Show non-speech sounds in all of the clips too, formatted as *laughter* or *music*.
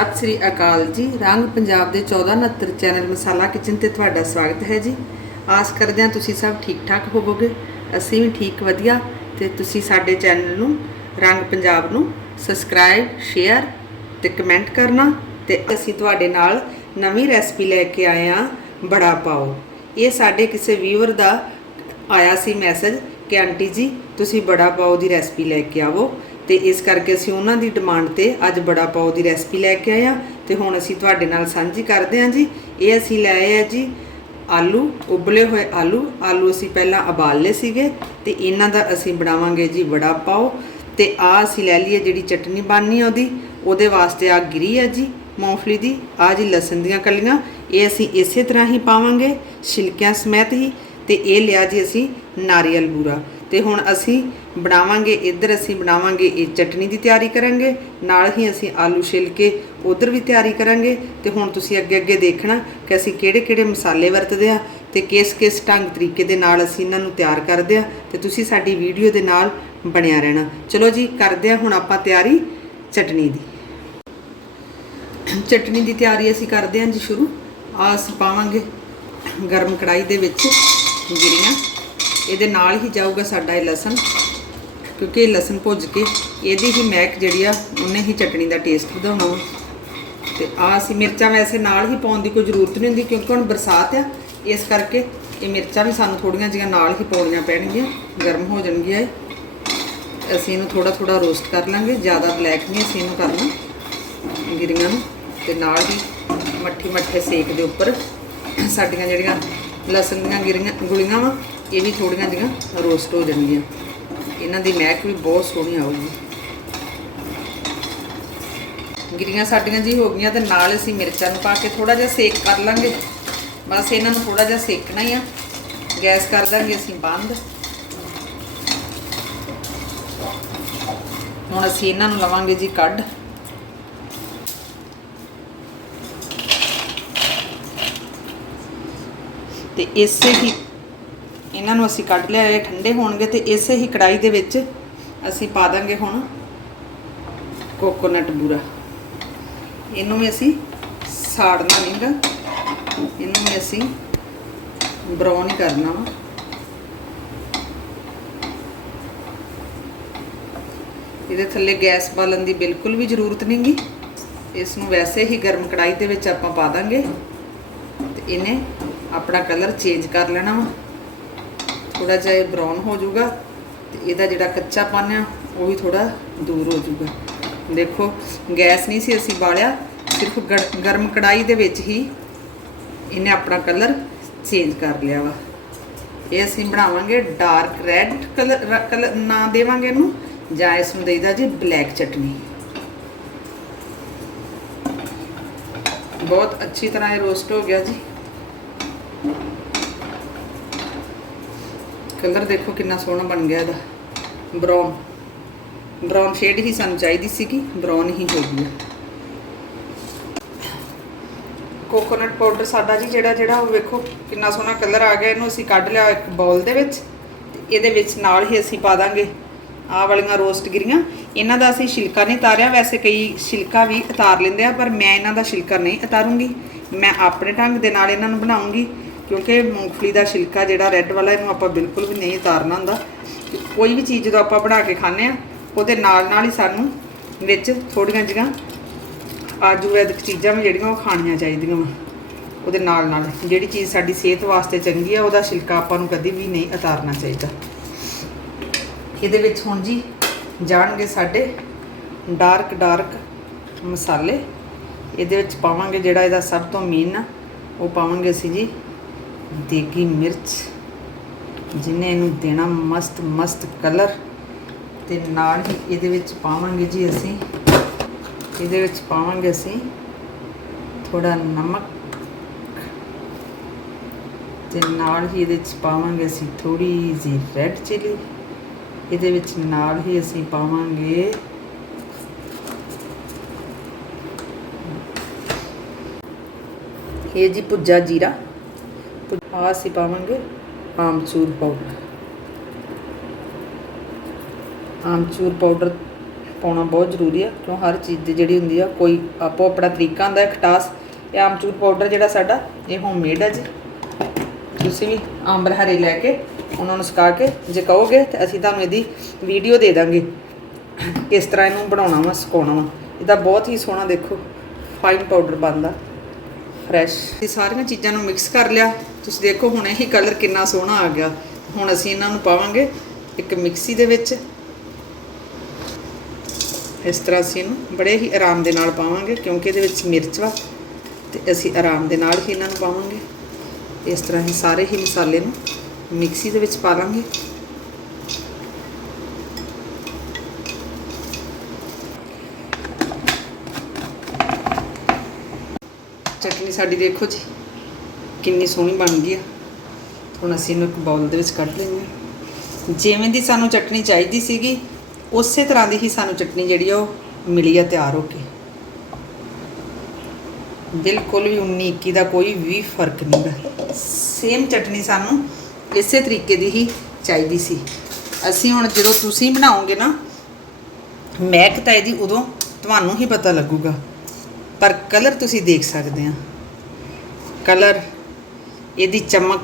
ਸਤਿ ਸ੍ਰੀ ਅਕਾਲ ਜੀ। ਰੰਗ ਪੰਜਾਬ ਦੇ 1469 ਚੈਨਲ ਮਸਾਲਾ ਕਿਚਨ ਤੇ ਤੁਹਾਡਾ ਸਵਾਗਤ ਹੈ ਜੀ। ਆਸ ਕਰਦੇ ਹਾਂ ਤੁਸੀਂ ਸਭ ਠੀਕ ਠਾਕ ਹੋਵੋਗੇ। ਅਸੀਂ ਵੀ ਠੀਕ, ਵਧੀਆ ਤੇ ਤੁਸੀਂ ਸਾਡੇ ਚੈਨਲ ਨੂੰ, ਰੰਗ ਪੰਜਾਬ ਨੂੰ ਸਬਸਕ੍ਰਾਈਬ, ਸ਼ੇਅਰ ਤੇ ਕਮੈਂਟ ਕਰਨਾ ਤੇ ਅਸੀਂ ਤੁਹਾਡੇ ਨਾਲ ਨਵੀਂ ਰੈਸਪੀ ਲੈ ਕੇ ਆਏ ਹਾਂ, ਬੜਾ ਪਾਓ। ਇਹ ਸਾਡੇ ਕਿਸੇ ਵੀਵਰ ਦਾ ਆਇਆ ਸੀ ਮੈਸੇਜ ਕਿ ਆਂਟੀ ਜੀ, ਤੁਸੀਂ ਬੜਾ ਪਾਓ ਦੀ ਰੈਸਪੀ ਲੈ ਕੇ ਆਵੋ। ਤੇ ਇਸ ਕਰਕੇ ਅਸੀਂ ਉਹਨਾਂ ਦੀ ਡਿਮਾਂਡ ਤੇ ਅੱਜ ਬੜਾ ਪਾਓ ਦੀ ਰੈਸਪੀ ਲੈ ਕੇ ਆਏ ਆ ਤੇ ਹੁਣ ਅਸੀਂ ਤੁਹਾਡੇ ਨਾਲ ਸਾਂਝੀ ਕਰਦੇ ਹਾਂ ਜੀ। ਇਹ ਅਸੀਂ ਲਏ ਆ ਜੀ ਆਲੂ, ਉਬਲੇ ਹੋਏ ਆਲੂ। ਆਲੂ ਅਸੀਂ ਪਹਿਲਾਂ ਉਬਾਲ ਲਏ ਸੀਗੇ ਤੇ ਇਹਨਾਂ ਦਾ ਅਸੀਂ ਬਣਾਵਾਂਗੇ ਜੀ ਵੜਾ ਪਾਓ ਤੇ ਆ ਅਸੀਂ ਲੈ ਲਈਏ ਜਿਹੜੀ ਚਟਨੀ ਬਣਨੀ ਆ ਉਹਦੀ। ਉਹਦੇ ਵਾਸਤੇ ਆ ਗਿਰੀ ਆ ਜੀ ਮੂੰਗਫਲੀ ਦੀ। ਆ ਜੀ ਲਸਣ ਦੀਆਂ ਕਲੀਆਂ। ਇਹ ਅਸੀਂ ਇਸੇ ਤਰ੍ਹਾਂ ਹੀ ਪਾਵਾਂਗੇ, ਛਿਲਕਿਆਂ ਸਮੇਤ ਹੀ ਤੇ ਇਹ ਲਿਆ ਜੀ ਅਸੀਂ ਨਾਰੀਅਲ ਬੂਰਾ। ਤੇ ਹੁਣ ਅਸੀਂ ਬਣਾਵਾਂਗੇ, ਇੱਧਰ ਅਸੀਂ ਬਣਾਵਾਂਗੇ, ਇਹ ਚਟਨੀ ਦੀ ਤਿਆਰੀ ਕਰਾਂਗੇ, ਨਾਲ ਹੀ ਅਸੀਂ ਆਲੂ ਛਿਲ ਕੇ ਉਧਰ ਵੀ ਤਿਆਰੀ ਕਰਾਂਗੇ। ਤੇ ਹੁਣ ਤੁਸੀਂ ਅੱਗੇ ਅੱਗੇ ਦੇਖਣਾ ਕਿ ਅਸੀਂ ਕਿਹੜੇ ਕਿਹੜੇ ਮਸਾਲੇ ਵਰਤਦੇ ਆ ਤੇ ਕਿਸ ਕਿਸ ਢੰਗ ਤਰੀਕੇ ਦੇ ਨਾਲ ਅਸੀਂ ਇਹਨਾਂ ਨੂੰ ਤਿਆਰ ਕਰਦੇ ਆ ਤੇ ਤੁਸੀਂ ਸਾਡੀ ਵੀਡੀਓ ਦੇ ਨਾਲ ਬਣਿਆ ਰਹਿਣਾ। ਚਲੋ ਜੀ, ਕਰਦੇ ਆ ਹੁਣ ਆਪਾਂ ਤਿਆਰੀ ਚਟਨੀ ਦੀ। ਚਟਨੀ ਦੀ ਤਿਆਰੀ ਅਸੀਂ ਕਰਦੇ ਹਾਂ ਜੀ ਸ਼ੁਰੂ। ਆਸ ਪਾਵਾਂਗੇ ਗਰਮ ਕੜਾਈ ਦੇ ਵਿੱਚ ਗਿਰੀਆਂ। ਇਹਦੇ ਨਾਲ ਹੀ ਜਾਊਗਾ ਸਾਡਾ ਇਹ ਲਸਣ, ਕਿਉਂਕਿ ਇਹ ਲਸਣ ਭੁੱਜ ਕੇ ਇਹਦੀ ਹੀ ਮਹਿਕ ਜਿਹੜੀ ਆ, ਉਹਨੇ ਹੀ ਚਟਣੀ ਦਾ ਟੇਸਟ ਵਧਾਉਣਾ ਵਾ। ਤੇ ਆ ਅਸੀਂ ਮਿਰਚਾਂ ਵੈਸੇ ਨਾਲ ਹੀ ਪਾਉਣ ਦੀ ਕੋਈ ਜ਼ਰੂਰਤ ਨਹੀਂ ਹੁੰਦੀ, ਕਿਉਂਕਿ ਹੁਣ ਬਰਸਾਤ ਆ, ਇਸ ਕਰਕੇ ਇਹ ਮਿਰਚਾਂ ਵੀ ਸਾਨੂੰ ਥੋੜੀਆਂ ਜਿਹੀਆਂ ਨਾਲ ਹੀ ਪਾਉਣੀਆਂ ਪੈਣਗੀਆਂ, ਗਰਮ ਹੋ ਜਾਣਗੀਆਂ ਅਸੀਂ ਇਹਨੂੰ ਥੋੜਾ ਥੋੜਾ ਰੋਸਟ ਕਰ ਲਾਂਗੇ, ਜ਼ਿਆਦਾ ਬਲੈਕ ਨਹੀਂ ਅਸੀਂ ਇਹਨੂੰ ਕਰਨਾ, ਗਿਰੀਆਂ ਨੂੰ, ਤੇ ਨਾਲ ਹੀ ਮੱਠੀ ਮੱਠੇ ਸੇਕ ਦੇ ਉੱਪਰ ਸਾਡੀਆਂ ਜਿਹੜੀਆਂ ਲਸਣ ਦੀਆਂ ਗਿਰੀਆਂ, ਗੁਲੀਆਂ ਵਾ ਇਹ ਵੀ ਥੋੜੀਆਂ ਜਿਹੀਆਂ ਰੋਸਟ ਹੋ ਜਾਣਗੀਆਂ। ਇਹਨਾਂ ਦੀ ਮਹਿਕ ਵੀ ਬਹੁਤ ਸੋਹਣੀ ਆਊਗੀ। ਗਿਰੀਆਂ ਸਾਡੀਆਂ ਜੀ ਹੋ ਗਈਆਂ ਤੇ ਨਾਲ ਅਸੀਂ ਮਿਰਚਾਂ ਨੂੰ ਪਾ ਕੇ ਥੋੜਾ ਜਿਹਾ ਸੇਕ ਕਰ ਲਾਂਗੇ। ਬਸ ਇਹਨਾਂ ਨੂੰ ਥੋੜਾ ਜਿਹਾ ਸੇਕਣਾ ਹੀ ਆ। ਗੈਸ ਕਰ ਦਾਂਗੇ ਅਸੀਂ ਬੰਦ। ਹੁਣ ਅਸੀਂ ਇਹਨਾਂ ਨੂੰ ਲਵਾਂਗੇ ਜੀ ਕੱਢ। ਤੇ ਇਸੇ ਹੀ ਇਹਨਾਂ ਨੂੰ ਅਸੀਂ ਕੱਢ ਲਿਆ, ਇਹ ਠੰਡੇ ਹੋਣਗੇ ਤੇ ਇਸੇ ਹੀ ਕੜਾਈ ਦੇ ਵਿੱਚ ਅਸੀਂ ਪਾ ਦਾਂਗੇ ਹੁਣ ਕੋਕੋਨਟ ਬੂਰਾ। ਇਹਨੂੰ ਵੀ ਅਸੀਂ ਸਾੜਨਾ ਨਹੀਂਗਾ ਇਹਨੂੰ ਵੀ ਅਸੀਂ ਬਰਾਊਨ ਹੀ ਕਰਨਾ ਵਾ। ਇਹਦੇ ਥੱਲੇ ਗੈਸ ਬਾਲਣ ਦੀ ਬਿਲਕੁਲ ਵੀ ਜ਼ਰੂਰਤ ਨਹੀਂਗੀ ਇਸ ਨੂੰ ਵੈਸੇ ਹੀ ਗਰਮ ਕੜਾਈ ਦੇ ਵਿੱਚ ਆਪਾਂ ਪਾ ਦਾਂਗੇ। ਤੇ ਇਹਨੇ ਆਪਣਾ ਕਲਰ ਚੇਂਜ ਕਰ ਲੈਣਾ ਵਾ। ਥੋੜਾ ਜਿਹਾ ਇਹ ਬਰਾਊਨ ਹੋ ਜਾਊਗਾ ਤੇ ਇਹਦਾ ਜਿਹੜਾ ਕੱਚਾ ਆ, ਉਹ ਵੀ ਥੋੜਾ ਦੂਰ ਹੋ ਜਾਊਗਾ। ਦੇਖੋ, ਗੈਸ ਨਹੀਂ ਸੀ ਅਸੀਂ ਬਾਲਿਆ, ਸਿਰਫ ਗਰ- ਗਰਮ ਕੜਾਈ ਦੇ ਵਿੱਚ ਹੀ ਇਹਨੇ ਆਪਣਾ ਕਲਰ ਚੇਂਜ ਕਰ ਲਿਆ ਵਾ। ਇਹ ਅਸੀਂ ਬਣਾਵਾਂਗੇ ਡਾਰਕ ਰੈੱਡ ਕਲਰ ਕਲਰ ਨਾਂ ਦੇਵਾਂਗੇ ਇਹਨੂੰ, ਜਾਂ ਇਸ ਨੂੰ ਦੇਈਦਾ ਜੀ ਬਲੈਕ ਚਟਨੀ। ਬਹੁਤ ਅੱਛੀ ਤਰ੍ਹਾਂ ਇਹ ਰੋਸਟ ਹੋ ਗਿਆ ਜੀ। ਕਲਰ ਦੇਖੋ ਕਿੰਨਾ ਸੋਹਣਾ ਬਣ ਗਿਆ ਇਹਦਾ। ਬਰਾਊਨ। ਬਰਾਊਨ ਸ਼ੇਡ ਹੀ ਸਾਨੂੰ ਚਾਹੀਦੀ ਸੀਗੀ, ਬਰਾਊਨ ਹੀ ਹੋ ਗਈ ਕੋਕੋਨਟ ਪਾਊਡਰ ਸਾਡਾ ਜੀ ਜਿਹੜਾ ਜਿਹੜਾ ਉਹ ਵੇਖੋ ਕਿੰਨਾ ਸੋਹਣਾ ਕਲਰ ਆ ਗਿਆ, ਇਹਨੂੰ ਅਸੀਂ ਕੱਢ ਲਿਆ ਇੱਕ ਬਾਉਲ ਦੇ ਵਿੱਚ। ਤੇ ਇਹਦੇ ਵਿੱਚ ਨਾਲ ਹੀ ਅਸੀਂ ਪਾ ਦਾਂਗੇ ਆਹ ਵਾਲੀਆਂ ਰੋਸਟ ਗਿਰੀਆਂ। ਇਹਨਾਂ ਦਾ ਅਸੀਂ ਛਿਲਕਾ ਨਹੀਂ ਉਤਾਰਿਆ ਵੈਸੇ ਕਈ ਛਿਲਕਾ ਵੀ ਉਤਾਰ ਲੈਂਦੇ ਆ, ਪਰ ਮੈਂ ਇਹਨਾਂ ਦਾ ਛਿਲਕਾ ਨਹੀਂ ਉਤਾਰੂੰਗੀ। ਮੈਂ ਆਪਣੇ ਢੰਗ ਦੇ ਨਾਲ ਇਹਨਾਂ ਨੂੰ ਬਣਾਉਂਗੀ। ਕਿਉਂਕਿ ਮੂੰਗਫਲੀ ਦਾ ਛਿਲਕਾ ਜਿਹੜਾ ਰੈੱਡ ਵਾਲਾ, ਇਹਨੂੰ ਆਪਾਂ ਬਿਲਕੁਲ ਵੀ ਨਹੀਂ ਉਤਾਰਨਾ ਹੁੰਦਾ। ਕੋਈ ਵੀ ਚੀਜ਼ ਜਦੋਂ ਆਪਾਂ ਬਣਾ ਕੇ ਖਾਂਦੇ ਆ ਉਹਦੇ ਨਾਲ ਨਾਲ ਹੀ ਸਾਨੂੰ ਵਿੱਚ ਥੋੜੀਆਂ ਜਿਹੀਆਂ, ਆਯੁਰਵੈਦਿਕ ਚੀਜ਼ਾਂ ਵੀ ਜਿਹੜੀਆਂ ਉਹ ਖਾਣੀਆਂ ਚਾਹੀਦੀਆਂ ਵਾ। ਉਹਦੇ ਨਾਲ ਨਾਲ ਜਿਹੜੀ ਚੀਜ਼ ਸਾਡੀ ਸਿਹਤ ਵਾਸਤੇ ਚੰਗੀ ਆ, ਉਹਦਾ ਛਿਲਕਾ ਆਪਾਂ ਨੂੰ ਕਦੀ ਵੀ ਨਹੀਂ ਉਤਾਰਨਾ ਚਾਹੀਦਾ। ਇਹਦੇ ਵਿੱਚ ਹੁਣ ਜੀ ਜਾਣਗੇ ਸਾਡੇ ਡਾਰਕ ਡਾਰਕ ਮਸਾਲੇ। ਇਹਦੇ ਵਿੱਚ ਪਾਵਾਂਗੇ ਜਿਹੜਾ ਇਹਦਾ ਸਭ ਤੋਂ ਮੇਨ ਆ, ਉਹ ਪਾਵਾਂਗੇ ਅਸੀਂ ਜੀ ਦੇਗੀ ਮਿਰਚ ਜਿਹਨੇ ਇਹਨੂੰ ਦੇਣਾ ਮਸਤ ਮਸਤ ਕਲਰ, ਤੇ ਨਾਲ ਹੀ ਇਹਦੇ ਵਿੱਚ ਪਾਵਾਂਗੇ ਜੀ ਅਸੀਂ, ਇਹਦੇ ਵਿੱਚ ਪਾਵਾਂਗੇ ਅਸੀਂ ਥੋੜਾ ਨਮਕ, ਤੇ ਨਾਲ ਹੀ ਇਹਦੇ ਵਿੱਚ ਪਾਵਾਂਗੇ ਅਸੀਂ ਥੋੜੀ ਜੀ ਰੈੱਡ ਚਿਲੀ ਇਹਦੇ ਵਿੱਚ ਨਾਲ ਹੀ ਅਸੀਂ ਪਾਵਾਂਗੇ ਇਹ ਜੀ ਭੁੱਜਾ ਜੀਰਾ। ਆ ਅਸੀਂ ਪਾਵਾਂਗੇ। ਆਮਚੂਰ ਪਾਊਡਰ ਆਮਚੂਰ ਪਾਊਡਰ ਪਾਉਣਾ ਬਹੁਤ ਜ਼ਰੂਰੀ ਆ, ਕਿਉਂ ਹਰ ਚੀਜ਼ ਦੀ ਜਿਹੜੀ ਹੁੰਦੀ ਆ, ਕੋਈ ਆਪੋ ਆਪਣਾ ਤਰੀਕਾ ਹੁੰਦਾ ਹੈ ਖਟਾਸ ਇਹ ਆਮਚੂਰ ਪਾਊਡਰ ਜਿਹੜਾ ਸਾਡਾ, ਇਹ ਹੋਮਮੇਡ ਹੈ ਜੀ। ਤੁਸੀਂ ਵੀ ਅੰਬਰ ਹਰੇ ਲੈ ਕੇ, ਉਹਨਾਂ ਨੂੰ ਸੁਕਾ ਕੇ, ਜੇ ਕਹੋਗੇ ਤੇ ਅਸੀਂ ਤੁਹਾਨੂੰ ਇਹਦੀ ਵੀਡੀਓ ਦੇ ਦਾਂਗੇ। ਕਿਸ ਤਰ੍ਹਾਂ ਇਹਨੂੰ ਬਣਾਉਣਾ ਵਾ, ਸੁਕਾਉਣਾ ਵਾ। ਇਹਦਾ ਬਹੁਤ ਹੀ ਸੋਹਣਾ ਦੇਖੋ ਫਾਈਨ ਪਾਊਡਰ ਬਣਦਾ। ਫਰੈਸ਼ ਇਹ ਸਾਰੀਆਂ ਚੀਜ਼ਾਂ ਨੂੰ ਮਿਕਸ ਕਰ ਲਿਆ। ਤੁਸੀਂ ਦੇਖੋ ਹੁਣ ਇਹੀ ਕਲਰ ਕਿੰਨਾ ਸੋਹਣਾ ਆ ਗਿਆ। ਹੁਣ ਅਸੀਂ ਇਹਨਾਂ ਨੂੰ ਪਾਵਾਂਗੇ ਇੱਕ ਮਿਕਸੀ ਦੇ ਵਿੱਚ। ਇਸ ਤਰ੍ਹਾਂ ਅਸੀਂ ਇਹਨੂੰ ਬੜੇ ਹੀ ਆਰਾਮ ਦੇ ਨਾਲ ਪਾਵਾਂਗੇ ਕਿਉਂਕਿ ਇਹਦੇ ਵਿੱਚ ਮਿਰਚ ਵਾ ਤੇ ਅਸੀਂ ਆਰਾਮ ਦੇ ਨਾਲ ਹੀ ਇਹਨਾਂ ਨੂੰ ਪਾਵਾਂਗੇ। ਇਸ ਤਰ੍ਹਾਂ ਹੀ ਸਾਰੇ ਹੀ ਮਸਾਲੇ ਨੂੰ ਮਿਕਸੀ ਦੇ ਵਿੱਚ ਪਾ ਲਾਂਗੇ। ਚਟਨੀ ਸਾਡੀ ਦੇਖੋ ਜੀ। ਕਿੰਨੀ ਸੋਹਣੀ ਬਣ ਗਈ ਆ। ਹੁਣ ਅਸੀਂ ਇਹਨੂੰ ਇੱਕ ਬਾਉਲ ਦੇ ਵਿੱਚ ਕੱਢ ਲੈਂਦੇ ਹਾਂ। ਜਿਵੇਂ ਦੀ ਸਾਨੂੰ ਚਟਨੀ ਚਾਹੀਦੀ ਸੀਗੀ, ਉਸੇ ਤਰ੍ਹਾਂ ਦੀ ਹੀ ਸਾਨੂੰ ਚਟਨੀ ਜਿਹੜੀ ਆ ਉਹ ਮਿਲੀ ਆ ਤਿਆਰ ਹੋ ਕੇ। ਬਿਲਕੁਲ ਵੀ 19 21 ਦਾ ਕੋਈ ਵੀ ਫ਼ਰਕ ਨਹੀਂ ਹੈ ਸੇਮ ਚਟਨੀ ਸਾਨੂੰ ਇਸੇ ਤਰੀਕੇ ਦੀ ਹੀ ਚਾਹੀਦੀ ਸੀ। ਅਸੀਂ ਹੁਣ ਜਦੋਂ ਤੁਸੀਂ ਬਣਾਓਗੇ ਨਾ ਮਹਿਕ ਤਾਂ ਇਹਦੀ ਉਦੋਂ ਤੁਹਾਨੂੰ ਹੀ ਪਤਾ ਲੱਗੂਗਾ। ਪਰ ਕਲਰ ਤੁਸੀਂ ਦੇਖ ਸਕਦੇ ਆ। ਕਲਰ ਇਹਦੀ ਚਮਕ।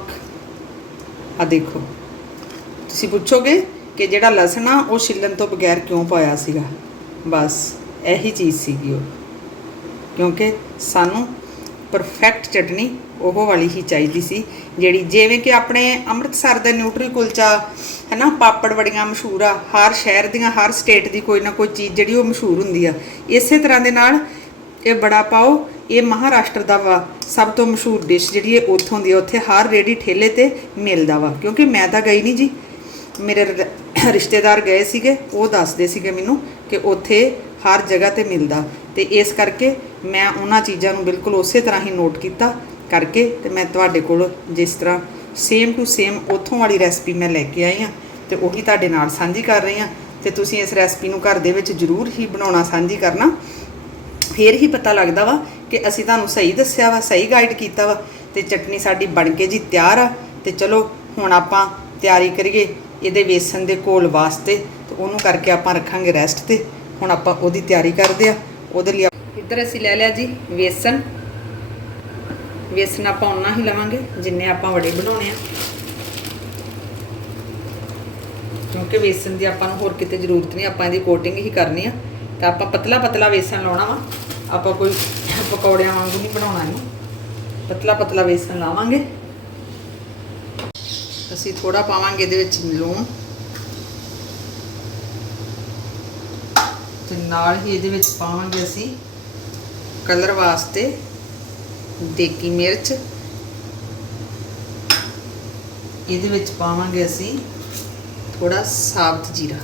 ਆ ਦੇਖੋ। ਤੁਸੀਂ ਪੁੱਛੋਗੇ ਕਿ ਜਿਹੜਾ ਲਸਣ ਆ, ਉਹ ਛਿੱਲਣ ਤੋਂ ਬਗੈਰ ਕਿਉਂ ਪਾਇਆ ਸੀਗਾ? ਬਸ, ਇਹੀ ਚੀਜ਼ ਸੀਗੀ ਉਹ। ਕਿਉਂਕਿ ਸਾਨੂੰ ਪਰਫੈਕਟ ਚਟਨੀ ਉਹ ਵਾਲੀ ਹੀ ਚਾਹੀਦੀ ਸੀ, ਜਿਹੜੀ ਜਿਵੇਂ ਕਿ ਆਪਣੇ ਅੰਮ੍ਰਿਤਸਰ ਦਾ ਨਿਊਟਰੀ ਕੁਲਚਾ ਹੈ ਨਾ ਪਾਪੜ ਬੜੀਆਂ ਮਸ਼ਹੂਰ ਆ, ਹਰ ਸ਼ਹਿਰ ਦੀਆਂ, ਹਰ ਸਟੇਟ ਦੀ ਕੋਈ ਨਾ ਕੋਈ ਚੀਜ਼ ਜਿਹੜੀ ਉਹ ਮਸ਼ਹੂਰ ਹੁੰਦੀ ਆ। ਇਸੇ ਤਰ੍ਹਾਂ ਦੇ ਨਾਲ ਇਹ ਬੜਾ ਪਾਓ। ਇਹ ਮਹਾਰਾਸ਼ਟਰ ਦਾ ਵਾ, ਸਭ ਤੋਂ ਮਸ਼ਹੂਰ ਡਿਸ਼ ਜਿਹੜੀ ਹੈ ਉੱਥੋਂ ਦੀ ਆ, ਉੱਥੇ ਹਰ ਰੇੜੀ ਠੇਲੇ ਤੇ ਮਿਲਦਾ ਵਾ। ਕਿਉਂਕਿ ਮੈਂ ਤਾਂ ਗਈ ਨਹੀਂ ਜੀ। ਮੇਰੇ ਰਿਸ਼ਤੇਦਾਰ ਗਏ ਸੀਗੇ, ਉਹ ਦੱਸਦੇ ਸੀਗੇ ਮੈਨੂੰ ਕਿ ਉੱਥੇ ਹਰ ਜਗ੍ਹਾ ਤੇ ਮਿਲਦਾ। ਤੇ ਇਸ ਕਰਕੇ ਮੈਂ ਉਹਨਾਂ ਚੀਜ਼ਾਂ ਨੂੰ ਬਿਲਕੁਲ ਉਸੇ ਤਰ੍ਹਾਂ ਹੀ ਨੋਟ ਕੀਤਾ ਕਰਕੇ ਤੇ ਮੈਂ ਤੁਹਾਡੇ ਕੋਲ ਜਿਸ ਤਰ੍ਹਾਂ ਸੇਮ ਟੂ ਸੇਮ ਉੱਥੋਂ ਵਾਲੀ ਰੈਸਪੀ ਮੈਂ ਲੈ ਕੇ ਆਈ ਹਾਂ ਤੇ ਉਹੀ ਤੁਹਾਡੇ ਨਾਲ ਸਾਂਝੀ ਕਰ ਰਹੀ ਹਾਂ ਤੇ ਤੁਸੀਂ ਇਸ ਰੈਸਪੀ ਨੂੰ ਘਰ ਦੇ ਵਿੱਚ ਜ਼ਰੂਰ ਹੀ ਬਣਾਉਣਾ ਸਾਂਝੀ ਕਰਨਾ। ਫੇਰ ਹੀ ਪਤਾ ਲੱਗਦਾ ਵਾ ਕਿ ਅਸੀਂ ਤੁਹਾਨੂੰ ਸਹੀ ਦੱਸਿਆ ਵਾ, ਸਹੀ ਗਾਈਡ ਕੀਤਾ ਵਾ ਤੇ ਚਟਨੀ ਸਾਡੀ ਬਣ ਕੇ ਜੀ ਤਿਆਰ ਆ ਤੇ ਚਲੋ ਹੁਣ ਆਪਾਂ ਤਿਆਰੀ ਕਰੀਏ ਇਹਦੇ ਵੇਸਣ ਦੇ ਘੋਲ ਵਾਸਤੇ ਤੇ ਉਹਨੂੰ ਕਰਕੇ ਆਪਾਂ ਰੱਖਾਂਗੇ ਰੈਸਟ ਤੇ। ਹੁਣ ਆਪਾਂ ਉਹਦੀ ਤਿਆਰੀ ਕਰਦੇ ਆ, ਉਹਦੇ ਲਈ ਇੱਧਰ ਅਸੀਂ ਲੈ ਲਿਆ ਜੀ ਵੇਸਣ। ਵੇਸਣ ਆਪਾਂ ਉਨਾ ਹੀ ਲਵਾਂਗੇ ਜਿੰਨੇ ਆਪਾਂ ਵੜੇ ਬਣਾਉਣੇ ਆ। ਕਿਉਂਕਿ ਵੇਸਣ ਦੀ ਆਪਾਂ ਨੂੰ ਹੋਰ ਕਿਤੇ ਜ਼ਰੂਰਤ ਨਹੀਂ, ਆਪਾਂ ਇਹਦੀ ਕੋਟਿੰਗ ਹੀ ਕਰਨੀ ਆ। ਤਾਂ ਆਪਾਂ ਪਤਲਾ ਪਤਲਾ ਵੇਸਣ ਲਾਉਣਾ ਵਾ। ਆਪਾਂ ਕੋਈ ਪਕੌੜਿਆਂ ਵਾਂਗੂ ਨਹੀਂ ਬਣਾਉਣਾ ਇਹਨੂੰ। ਪਤਲਾ ਪਤਲਾ ਵੇਸਣ ਲਾਵਾਂਗੇ। ਅਸੀਂ ਥੋੜਾ ਪਾਵਾਂਗੇ ਇਹਦੇ ਵਿੱਚ ਲੂਣ। ਤੇ ਨਾਲ ਹੀ ਇਹਦੇ ਵਿੱਚ ਪਾਵਾਂਗੇ ਅਸੀਂ ਕਲਰ ਵਾਸਤੇ ਦੇਗੀ ਮਿਰਚ। ਇਹਦੇ ਵਿੱਚ ਪਾਵਾਂਗੇ ਅਸੀਂ ਥੋੜਾ ਸਾਬਤ ਜੀਰਾ।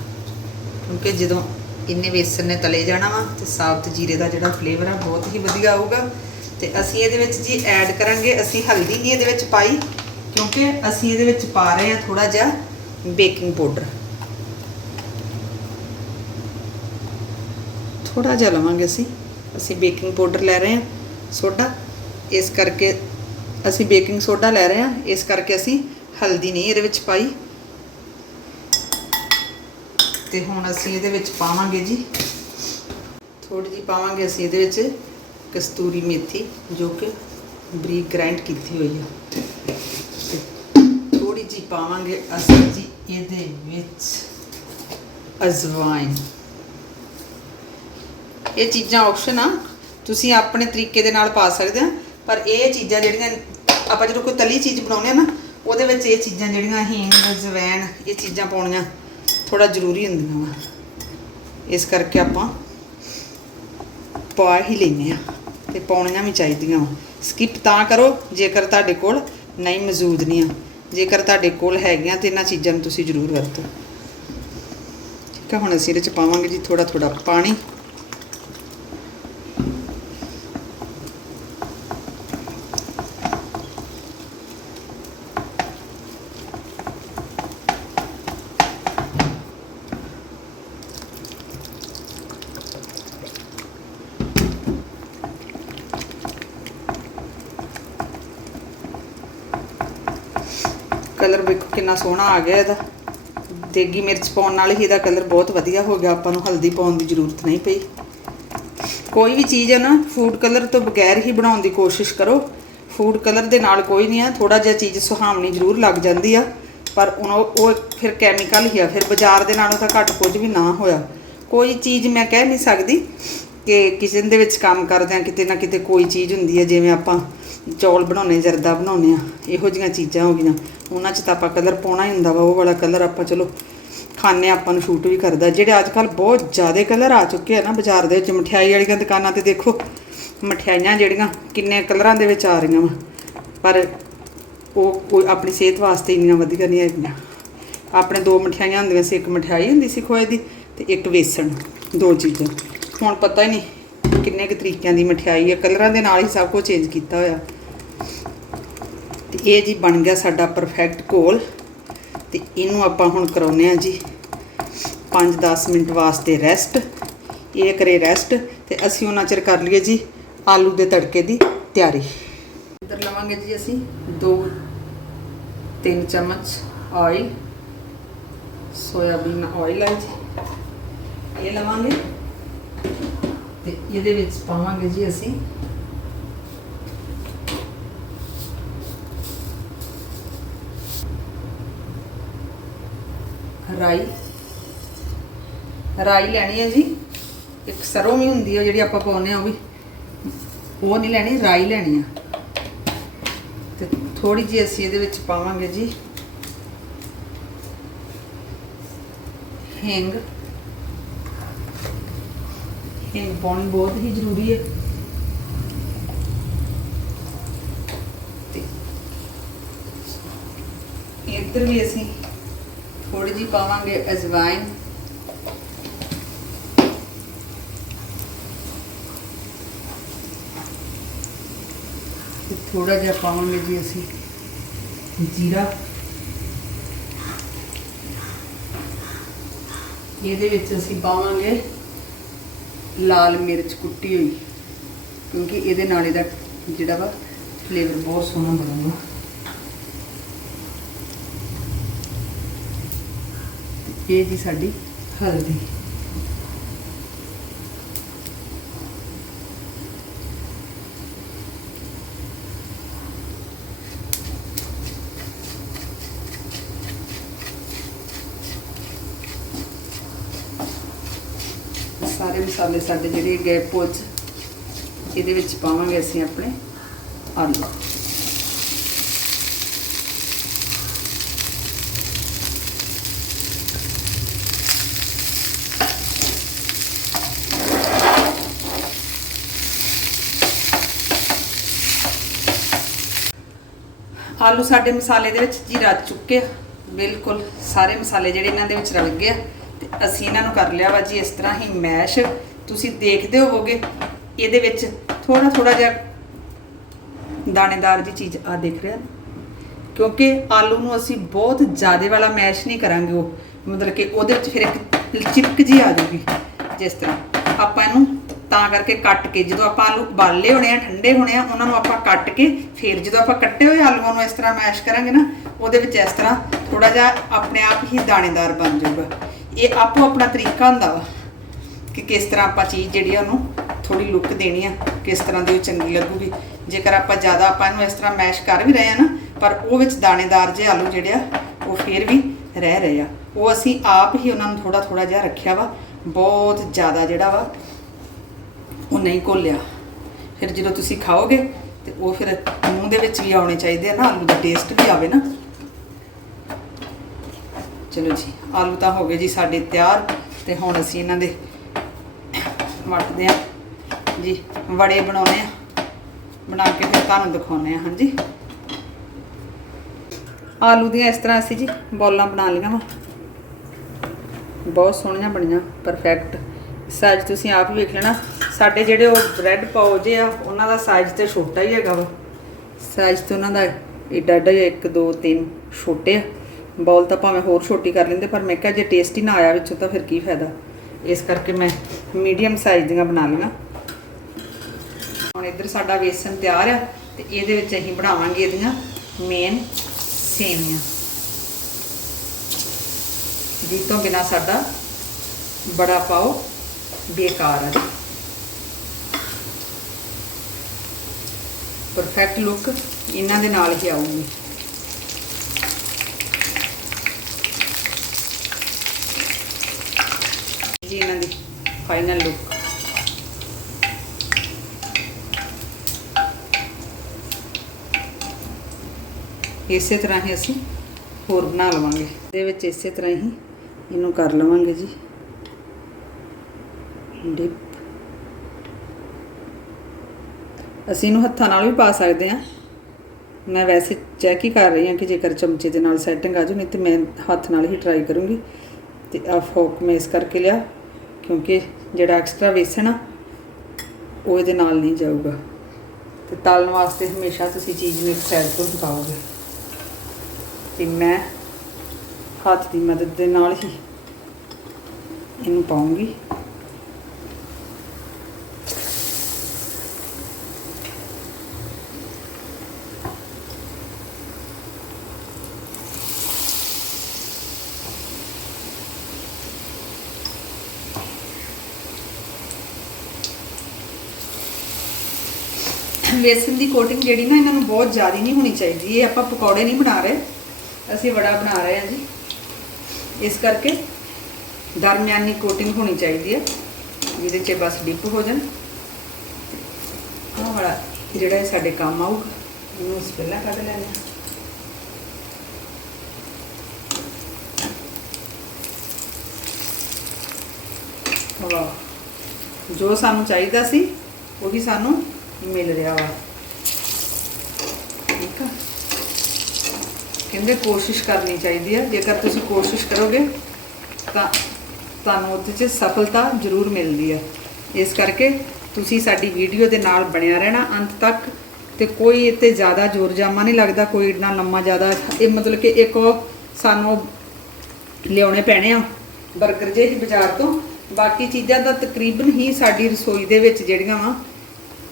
ਕਿਉਂਕਿ ਜਦੋਂ ਇੰਨੇ ਵੇਸਣ ਨੇ ਤਲੇ ਜਾਣਾ ਵਾ ਤੇ ਸਾਬਤ ਜੀਰੇ ਦਾ ਜਿਹੜਾ ਫਲੇਵਰ ਆ ਬਹੁਤ ਹੀ ਵਧੀਆ ਆਊਗਾ। ਤੇ ਅਸੀਂ ਇਹਦੇ ਵਿੱਚ ਜੀ ਐਡ ਕਰਾਂਗੇ, ਅਸੀਂ ਹਲਦੀ ਨਹੀਂ ਇਹਦੇ ਵਿੱਚ ਪਾਈ, ਕਿਉਂਕਿ ਅਸੀਂ ਇਹਦੇ ਵਿੱਚ ਪਾ ਰਹੇ ਹਾਂ ਥੋੜਾ ਜਿਹਾ ਬੇਕਿੰਗ ਪਾਊਡਰ ਥੋੜਾ ਜਿਹਾ ਲਵਾਂਗੇ ਅਸੀਂ ਅਸੀਂ ਬੇਕਿੰਗ ਪਾਊਡਰ ਲੈ ਰਹੇ ਹਾਂ ਸੋਡਾ। ਇਸ ਕਰਕੇ ਅਸੀਂ ਬੇਕਿੰਗ ਸੋਡਾ ਲੈ ਰਹੇ ਹਾਂ, ਇਸ ਕਰਕੇ ਅਸੀਂ ਹਲਦੀ ਨਹੀਂ ਇਹਦੇ ਵਿੱਚ ਪਾਈ। ਤੇ ਹੁਣ ਅਸੀਂ ਇਹਦੇ ਵਿੱਚ ਪਾਵਾਂਗੇ ਜੀ। ਥੋੜੀ ਜਿਹੀ ਪਾਵਾਂਗੇ ਅਸੀਂ ਇਹਦੇ ਵਿੱਚ ਕਸਤੂਰੀ ਮੇਥੀ, ਜੋ ਕਿ ਬਰੀਕ ਗ੍ਰਾਈਂਡ ਕੀਤੀ ਹੋਈ ਆ। ਥੋੜੀ ਜਿਹੀ ਪਾਵਾਂਗੇ ਅਸੀਂ ਜੀ ਇਹਦੇ ਵਿੱਚ ਅਜਵਾਇਨ ਇਹ ਚੀਜ਼ਾਂ ਆਪਸ਼ਨ ਆ, ਤੁਸੀਂ ਆਪਣੇ ਤਰੀਕੇ ਦੇ ਨਾਲ ਪਾ ਸਕਦੇ ਆ, ਪਰ ਇਹ ਚੀਜ਼ਾਂ ਜਿਹੜੀਆਂ ਆਪਾਂ ਜਦੋਂ ਕੋਈ ਤਲੀ ਚੀਜ਼ ਬਣਾਉਂਦੇ ਆ ਨਾ, ਉਹਦੇ ਵਿੱਚ ਇਹ ਚੀਜ਼ਾਂ ਜਿਹੜੀਆਂ ਹੀਂਗ ਜਵੈਣ ਇਹ ਚੀਜ਼ਾਂ ਪਾਉਣੀਆਂ। ਥੋੜਾ ਜ਼ਰੂਰੀ ਹੁੰਦੀਆਂ ਵਾ। ਇਸ ਕਰਕੇ ਆਪਾਂ ਪਾ ਹੀ ਲੈਨੇ ਆ ਤੇ ਪਾਉਣੀਆਂ ਵੀ ਚਾਹੀਦੀਆਂ ਵਾ। ਸਕਿਪ ਤਾਂ ਕਰੋ, ਜੇਕਰ ਤੁਹਾਡੇ ਕੋਲ ਨਹੀਂ ਮੌਜੂਦ ਨਹੀਂ ਆ। ਜੇਕਰ ਤੁਹਾਡੇ ਕੋਲ ਹੈਗੀਆਂ ਤੇ ਇਹਨਾਂ ਚੀਜ਼ਾਂ ਨੂੰ ਤੁਸੀਂ ਜ਼ਰੂਰ ਵਰਤੋ। ਠੀਕ ਹੈ ਹੁਣ ਅਸੀਂ ਇਹਦੇ ਚ ਪਾਵਾਂਗੇ ਜੀ ਥੋੜਾ ਥੋੜਾ ਪਾਣੀ ਕਲਰ ਵੇਖੋ ਕਿੰਨਾ ਸੋਹਣਾ ਆ ਗਿਆ ਇਹਦਾ। ਦੇਗੀ ਮਿਰਚ ਪਾਉਣ ਨਾਲ ਹੀ ਇਹਦਾ ਕਲਰ ਬਹੁਤ ਵਧੀਆ ਹੋ ਗਿਆ। ਆਪਾਂ ਨੂੰ ਹਲਦੀ ਪਾਉਣ ਦੀ ਜ਼ਰੂਰਤ ਨਹੀਂ ਪਈ। ਕੋਈ ਵੀ ਚੀਜ਼ ਹੈ ਨਾ ਫੂਡ ਕਲਰ ਤੋਂ ਬਗੈਰ ਹੀ ਬਣਾਉਣ ਦੀ ਕੋਸ਼ਿਸ਼ ਕਰੋ। ਫੂਡ ਕਲਰ ਦੇ ਨਾਲ ਕੋਈ ਨਹੀਂ ਆ ਥੋੜਾ ਜਿਹਾ ਚੀਜ਼ ਸੁਹਾਵਣੀ ਜ਼ਰੂਰ ਲੱਗ ਜਾਂਦੀ ਆ। ਪਰ ਹੁਣ ਉਹ ਉਹ ਫਿਰ ਕੈਮੀਕਲ ਹੀ ਆ। ਫਿਰ ਬਾਜ਼ਾਰ ਦੇ ਨਾਲੋਂ ਤਾਂ ਘੱਟ ਕੁਝ ਵੀ ਨਾ ਹੋਇਆ। ਕੋਈ ਚੀਜ਼ ਮੈਂ ਕਹਿ ਨਹੀਂ ਸਕਦੀ ਕਿ ਕਿਚਨ ਦੇ ਵਿੱਚ ਕੰਮ ਕਰਦੇ ਆ ਕਿਤੇ ਨਾ ਕਿਤੇ ਕੋਈ ਚੀਜ਼ ਹੁੰਦੀ ਹੈ, ਜਿਵੇਂ ਆਪਾਂ ਚੌਲ ਬਣਾਉਣੇ, ਜਰਦਾ ਬਣਾਉਣੇ ਆ, ਇਹੋ ਜਿਹੀਆਂ ਚੀਜ਼ਾਂ ਹੋ ਗਈਆਂ। ਉਹਨਾਂ 'ਚ ਤਾਂ ਆਪਾਂ ਕਲਰ ਪਾਉਣਾ ਹੀ ਹੁੰਦਾ ਵਾ, ਉਹ ਵਾਲਾ ਕਲਰ ਆਪਾਂ ਚਲੋ ਖਾਣੇ ਆਪਾਂ ਨੂੰ ਸ਼ੂਟ ਵੀ ਕਰਦਾ। ਜਿਹੜੇ ਅੱਜ ਕੱਲ ਬਹੁਤ ਜ਼ਿਆਦਾ ਕਲਰ ਆ ਚੁੱਕੇ ਆ ਨਾ ਬਾਜ਼ਾਰ ਦੇ ਵਿੱਚ, ਮਠਿਆਈ ਵਾਲੀਆਂ ਦੁਕਾਨਾਂ ਤੇ ਦੇਖੋ, ਮਠਿਆਈਆਂ ਜਿਹੜੀਆਂ ਕਿੰਨੇ ਕਲਰਾਂ ਦੇ ਵਿੱਚ ਆ ਰਹੀਆਂ ਵਾ। ਪਰ ਉਹ ਕੋਈ ਆਪਣੀ ਸਿਹਤ ਵਾਸਤੇ ਇੰਨੀਆਂ ਵਧੀਆ ਨਹੀਂ ਹੈਗੀਆਂ। ਆਪਣੇ ਦੋ ਮਠਿਆਈਆਂ ਹੁੰਦੀਆਂ ਸੀ, ਇੱਕ ਮਠਿਆਈ ਹੁੰਦੀ ਸੀ ਖੋਏ ਦੀ ਤੇ ਇੱਕ ਵੇਸਣ, ਦੋ ਚੀਜ਼ਾਂ। ਹੁਣ ਪਤਾ ਹੀ ਨਹੀਂ ਕਿੰਨੇ ਕੁ ਤਰੀਕਿਆਂ ਦੀ ਮਠਿਆਈ ਹੈ, ਕਲਰਾਂ ਦੇ ਨਾਲ ਹੀ ਸਭ ਕੁਝ ਚੇਂਜ ਕੀਤਾ ਹੋਇਆ। ਤੇ ਇਹ ਜੀ ਬਣ ਗਿਆ ਸਾਡਾ ਪਰਫੈਕਟ ਘੋਲ। ਤੇ ਇਹਨੂੰ ਆਪਾਂ ਹੁਣ ਕਰਾਉਨੇ ਆ ਜੀ 5-10 ਮਿੰਟ ਵਾਸਤੇ ਰੈਸਟ ਇਹ ਕਰੇ ਰੈਸਟ ਤੇ ਅਸੀਂ ਉਹਨਾਂ ਚਿਰ ਕਰ ਲਈਏ ਜੀ ਆਲੂ ਦੇ ਤੜਕੇ ਦੀ ਤਿਆਰੀ। ਇੱਧਰ ਲਵਾਂਗੇ ਜੀ ਅਸੀਂ 2 3 ਚਮਚ ਆਇਲ ਸੋਇਆਬੀਨ ਆਇਲ ਹੈ ਜੀ। ਇਹ ਲਵਾਂਗੇ। ਤੇ ਇਹਦੇ ਵਿੱਚ ਪਾਵਾਂਗੇ ਜੀ ਅਸੀਂ। ਰਾਈ। ਰਾਈ ਲੈਣੀ ਹੈ ਜੀ। ਇੱਕ ਸਰੋਂ ਵੀ ਹੁੰਦੀ ਹੈ ਜਿਹੜੀ ਆਪਾਂ ਪਾਉਂਦੇ ਆ ਉਹ ਵੀ। ਉਹ ਨਹੀਂ ਲੈਣੀ, ਰਾਈ ਲੈਣੀ ਆ। ਤੇ ਥੋੜੀ ਜਿਹੀ ਅਸੀਂ ਇਹਦੇ ਵਿੱਚ ਪਾਵਾਂਗੇ ਜੀ। ਹਿੰਗ। ਹਿੰਗ ਪਾਉਣੀ ਬਹੁਤ ਹੀ ਜ਼ਰੂਰੀ ਹੈ। ਤੇ ਇੱਧਰ ਵੀ ਅਸੀਂ ਥੋੜੀ ਜਿਹੀ ਪਾਵਾਂਗੇ ਅਜਵਾਇਨ ਤੇ ਥੋੜਾ ਜਿਹਾ ਪਾਵਾਂਗੇ ਜੀ ਅਸੀਂ ਜੀਰਾ। ਇਹਦੇ ਵਿੱਚ ਅਸੀਂ ਪਾਵਾਂਗੇ ਲਾਲ ਮਿਰਚ ਕੁੱਟੀ ਹੋਈ। ਕਿਉਂਕਿ ਇਹਦੇ ਨਾਲ ਇਹਦਾ ਜਿਹੜਾ ਵਾ ਫਲੇਵਰ ਬਹੁਤ ਸੋਹਣਾ ਬਣੂਗਾ। ਇਹ ਜੀ ਸਾਡੀ ਹਲਦੀ ਸਾਰੇ ਮਸਾਲੇ ਸਾਡੇ ਜਿਹੜੇ ਗਏ ਪੁੱਜ ਇਹਦੇ ਵਿੱਚ ਪਾਵਾਂਗੇ ਅਸੀਂ ਆਪਣੇ ਆਲੂ। ਆਲੂ ਸਾਡੇ ਮਸਾਲੇ ਦੇ ਵਿੱਚ ਜੀ ਰਚ ਚੁੱਕੇ ਆ, ਬਿਲਕੁਲ ਸਾਰੇ ਮਸਾਲੇ ਜਿਹੜੇ ਇਹਨਾਂ ਦੇ ਵਿੱਚ ਰਲ ਗਏ ਤੇ ਅਸੀਂ ਇਹਨਾਂ ਨੂੰ ਕਰ ਲਿਆ ਵਾ ਜੀ ਇਸ ਤਰ੍ਹਾਂ ਹੀ ਮੈਸ਼। ਤੁਸੀਂ ਦੇਖਦੇ ਹੋਵੋਗੇ, ਇਹਦੇ ਵਿੱਚ ਥੋੜਾ ਥੋੜਾ ਜਿਹਾ ਦਾਣੇਦਾਰ ਜੀ ਚੀਜ਼ ਆ ਦੇਖ ਰਿਹਾ ਕਿਉਂਕਿ ਆਲੂ ਨੂੰ ਅਸੀਂ ਬਹੁਤ ਜ਼ਿਆਦਾ ਵਾਲਾ ਮੈਸ਼ ਨਹੀਂ ਕਰਾਂਗੇ ਉਹ। ਮਤਲਬ ਕਿ ਉਹਦੇ ਵਿੱਚ ਫਿਰ ਇੱਕ ਚਿਪਕ ਜੀ ਆ ਜਾਊਗੀ, ਜਿਸ ਤਰ੍ਹਾਂ। ਆਪਾਂ ਇਹਨੂੰ ਤਾਂ ਕਰਕੇ ਕੱਟ ਕੇ, ਜਦੋਂ ਆਪਾਂ ਆਲੂ ਉਬਾਲੇ ਹੋਣੇ ਆ, ਠੰਡੇ ਹੋਣੇ ਆ, ਉਹਨਾਂ ਨੂੰ ਆਪਾਂ ਕੱਟ ਕੇ ਫਿਰ ਜਦੋਂ ਆਪਾਂ ਕੱਟੇ ਹੋਏ ਆਲੂਆਂ ਨੂੰ ਇਸ ਤਰ੍ਹਾਂ ਮੈਸ਼ ਕਰਾਂਗੇ ਨਾ, ਉਹਦੇ ਵਿੱਚ ਇਸ ਤਰ੍ਹਾਂ ਥੋੜਾ ਜਿਹਾ ਆਪਣੇ ਆਪ ਹੀ ਦਾਣੇਦਾਰ ਬਣ ਜਾਊਗਾ। ਇਹ ਆਪੋ ਆਪਣਾ ਤਰੀਕਾ ਹੁੰਦਾ ਵਾ। ਕਿ ਕਿਸ ਤਰ੍ਹਾਂ ਆਪਾਂ ਚੀਜ਼ ਜਿਹੜੀ ਆ ਉਹਨੂੰ ਥੋੜੀ ਲੁੱਕ ਦੇਣੀ ਆ, ਕਿਸ ਤਰ੍ਹਾਂ ਦੀ ਉਹ ਚੰਗੀ ਲੱਗੂਗੀ। ਜੇਕਰ ਆਪਾਂ ਜ਼ਿਆਦਾ ਆਪਾਂ ਇਹਨੂੰ ਇਸ ਤਰ੍ਹਾਂ ਮੈਸ਼ ਕਰ ਵੀ ਰਹੇ ਆ ਨਾ, ਪਰ ਉਹ ਵਿੱਚ ਦਾਣੇਦਾਰ ਜੇ ਆਲੂ ਜਿਹੜੇ ਆ, ਉਹ ਫੇਰ ਵੀ ਰਹਿ ਰਹੇ ਆ। ਉਹ ਅਸੀਂ ਆਪ ਹੀ ਉਹਨਾਂ ਨੂੰ ਥੋੜਾ ਥੋੜਾ ਜਿਹਾ ਰੱਖਿਆ ਵਾ, ਬਹੁਤ ਜ਼ਿਆਦਾ ਜਿਹੜਾ ਵਾ, ਉਹ ਨਹੀਂ ਘੋਲਿਆ। ਫਿਰ ਜਦੋਂ ਤੁਸੀਂ ਖਾਓਗੇ, ਤੇ ਉਹ ਫਿਰ ਮੂੰਹ ਦੇ ਵਿੱਚ ਵੀ ਆਉਣੇ ਚਾਹੀਦੇ ਆ ਨਾ, ਆਲੂ ਦਾ ਟੇਸਟ ਵੀ ਆਵੇ ਨਾ। ਚਲੋ ਜੀ, ਆਲੂ ਤਾਂ ਹੋ ਗਏ ਜੀ ਸਾਡੇ ਤਿਆਰ, ਤੇ ਹੁਣ ਅਸੀਂ ਇਹਨਾਂ ਦੇ ਵੱਟਦੇ ਆ। ਜੀ, ਵੜੇ ਬਣਾਉਣੇ ਆ। ਬਣਾ ਕੇ ਫਿਰ ਤੁਹਾਨੂੰ ਦਿਖਾਉਣੇ ਆ, ਹਾਂਜੀ। ਆਲੂ ਦੀਆਂ ਇਸ ਤਰ੍ਹਾਂ ਅਸੀਂ ਜੀ ਬੋਲਾਂ ਬਣਾ ਲਈਆਂ ਵਾ। ਬਹੁਤ ਸੋਹਣੀਆਂ ਬਣੀਆਂ ਪਰਫੈਕਟ ਸਾਈਜ਼ ਤੁਸੀਂ ਆਪ ਹੀ ਵੇਖ ਲੈਣਾ। ਸਾਡੇ ਜਿਹੜੇ ਉਹ ਬ੍ਰੈਡ ਪਾਓ ਜੇ ਆ, ਉਹਨਾਂ ਦਾ ਸਾਈਜ਼ ਤੇ ਛੋਟਾ ਹੀ ਹੈਗਾ ਵਾ। ਸਾਈਜ਼ ਤੇ ਉਹਨਾਂ ਦਾ ਏਡਾ ਏਡਾ ਹੀ 1 2 3 ਛੋਟੇ ਆ। ਬੋਲ ਤਾਂ ਭਾਵੇਂ ਹੋਰ ਛੋਟੀ ਕਰ ਲੈਂਦੇ, ਪਰ ਮੈਂ ਕਿਹਾ ਜੇ ਟੇਸਟ ਹੀ ਨਾ ਆਇਆ ਵਿੱਚੋਂ ਤਾਂ ਫਿਰ ਕੀ ਫਾਇਦਾ। ਇਸ ਕਰਕੇ ਮੈਂ ਮੀਡੀਅਮ ਸਾਈਜ਼ ਦੀਆਂ ਬਣਾ ਲਈਆਂ। ਹੁਣ ਇੱਧਰ ਸਾਡਾ ਵੇਸਣ ਤਿਆਰ ਆ ਤੇ ਇਹਦੇ ਵਿੱਚ ਅਸੀਂ ਬਣਾਵਾਂਗੇ ਇਹਦੀਆਂ ਮੇਨ ਸੇਵੀਆਂ ਜੀ ਤੋਂ ਬਿਨਾ ਸਾਡਾ ਬੜਾ ਪਾਓ ਬੇਕਾਰ ਹੈ ਪਰਫੈਕਟ ਲੁੱਕ ਇਹਨਾਂ ਦੇ ਨਾਲ ਹੀ ਆਊਗੀ। ਜੀ ਇਹਨਾਂ ਦੀ ਫਾਈਨਲ ਲੁੱਕ ਇਸੇ ਤਰ੍ਹਾਂ ਹੀ ਅਸੀਂ ਹੋਰ ਬਣਾ ਲਵਾਂਗੇ। ਇਹਦੇ ਵਿੱਚ ਇਸੇ ਤਰ੍ਹਾਂ ਹੀ ਇਹਨੂੰ ਕਰ ਲਵਾਂਗੇ ਜੀ। ਡਿਪ ਅਸੀਂ ਇਹਨੂੰ ਹੱਥਾਂ ਨਾਲ ਵੀ ਪਾ ਸਕਦੇ ਹਾਂ। ਮੈਂ ਵੈਸੇ ਚੈੱਕ ਹੀ ਕਰ ਰਹੀ ਹਾਂ ਕਿ ਜੇਕਰ ਚਮਚੇ ਦੇ ਨਾਲ ਸੈਟਿੰਗ ਆ ਜੂ ਨਹੀਂ ਤੇ ਮੈਂ ਹੱਥ ਨਾਲ ਹੀ ਟਰਾਈ ਕਰੂੰਗੀ। ਤੇ ਆ ਫੋਕ ਮੈਂ ਇਸ ਕਰਕੇ ਲਿਆ। ਕਿਉਂਕਿ ਜਿਹੜਾ ਐਕਸਟਰਾ ਵੇਸਣ ਆ ਉਹ ਇਹਦੇ ਨਾਲ ਨਹੀਂ ਜਾਊਗਾ। ਤੇ ਤਲਣ ਵਾਸਤੇ ਹਮੇਸ਼ਾ ਤੁਸੀਂ ਚੀਜ਼ ਨੂੰ ਇੱਕ ਸਾਈਡ ਤੋਂ ਹਟਾਓਗੇ। ਤੇ ਮੈਂ ਹੱਥ ਦੀ ਮਦਦ ਦੇ ਨਾਲ ਹੀ ਇਹਨੂੰ ਪਾਉਂਗੀ। ਬੇਸਨ ਦੀ ਕੋਟਿੰਗ ਜਿਹੜੀ ਨਾ ਇਹਨਾਂ ਨੂੰ ਬਹੁਤ ਜ਼ਿਆਦਾ ਨਹੀਂ ਹੋਣੀ ਚਾਹੀਦੀ। ਇਹ ਆਪਾਂ ਪਕੌੜੇ ਨਹੀਂ ਬਣਾ ਰਹੇ। ਅਸੀਂ ਵੜਾ ਬਣਾ ਰਹੇ ਹਾਂ ਜੀ। ਇਸ ਕਰਕੇ ਦਰਮਿਆਨੀ ਕੋਟਿੰਗ ਹੋਣੀ ਚਾਹੀਦੀ ਹੈ, ਜਿਹਦੇ 'ਚ ਬਸ ਡਿਪ ਹੋ ਜਾਣ। ਆਹ ਵਾਲਾ ਜਿਹੜਾ ਇਹ ਸਾਡੇ ਕੰਮ ਆਊਗਾ, ਇਹਨੂੰ ਅਸੀਂ ਪਹਿਲਾਂ ਕੱਢ ਲੈਂਦੇ ਹਾਂ। ਵਾਹ, ਜੋ ਸਾਨੂੰ ਚਾਹੀਦਾ ਸੀ, ਉਹੀ ਸਾਨੂੰ ਮਿਲ ਰਿਹਾ ਵਾ? ਠੀਕ ਆ। ਕਹਿੰਦੇ ਕੋਸ਼ਿਸ਼ ਕਰਨੀ ਚਾਹੀਦੀ ਆ। ਜੇਕਰ ਤੁਸੀਂ ਕੋਸ਼ਿਸ਼ ਕਰੋਗੇ, ਤਾਂ ਤੁਹਾਨੂੰ ਉਹਦੇ 'ਚ ਸਫਲਤਾ ਜ਼ਰੂਰ ਮਿਲਦੀ ਹੈ ਇਸ ਕਰਕੇ ਤੁਸੀਂ ਸਾਡੀ ਵੀਡੀਓ ਦੇ ਨਾਲ ਬਣਿਆ ਰਹਿਣਾ ਅੰਤ ਤੱਕ ਤੇ ਕੋਈ ਇੱਥੇ ਜ਼ਿਆਦਾ ਜ਼ੋਰ ਜਾਮਾ ਨਹੀਂ ਲੱਗਦਾ, ਕੋਈ ਇੰਨਾ ਲੰਮਾ ਜ਼ਿਆਦਾ। ਇਹ ਮਤਲਬ ਕਿ ਇੱਕ ਸਾਨੂੰ ਲਿਆਉਣੇ ਪੈਣੇ ਆ ਬਰਗਰ ਜੇ ਹੀ ਬਾਜ਼ਾਰ ਤੋਂ। ਬਾਕੀ ਚੀਜ਼ਾਂ ਦਾ ਤਕਰੀਬਨ ਹੀ ਸਾਡੀ ਰਸੋਈ ਦੇ ਵਿੱਚ ਜਿਹੜੀਆਂ ਵਾ